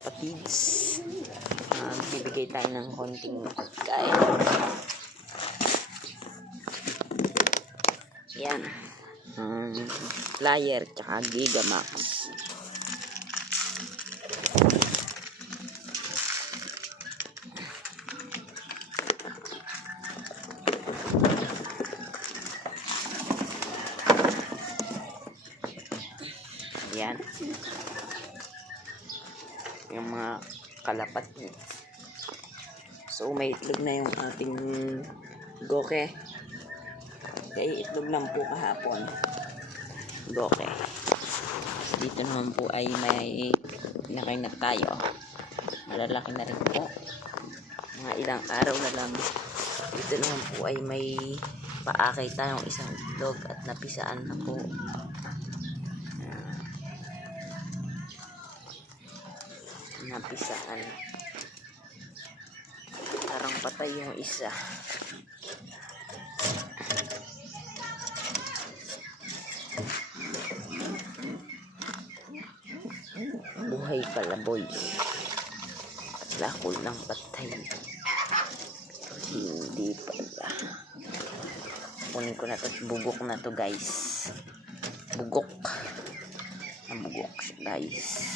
Patids, bibigay tayo ng konting pagkain. Yan, flyer tsaka Gigamax. Yan yung mga kalapati. So may itlog na yung ating goke. Okay, itlog lang po kahapon, goke. Dito naman po ay may pinakain na tayo, malalaki na rin po, mga ilang araw na lang. Dito naman po ay may paakay tayong isang itlog at napisaan na po. Napisaan, parang patay yung isa. Buhay pala, boy. Lakol ng patay. Hindi pala. Kunin ko na to, bugok na to, guys. Bugok. Nabugok siya, guys.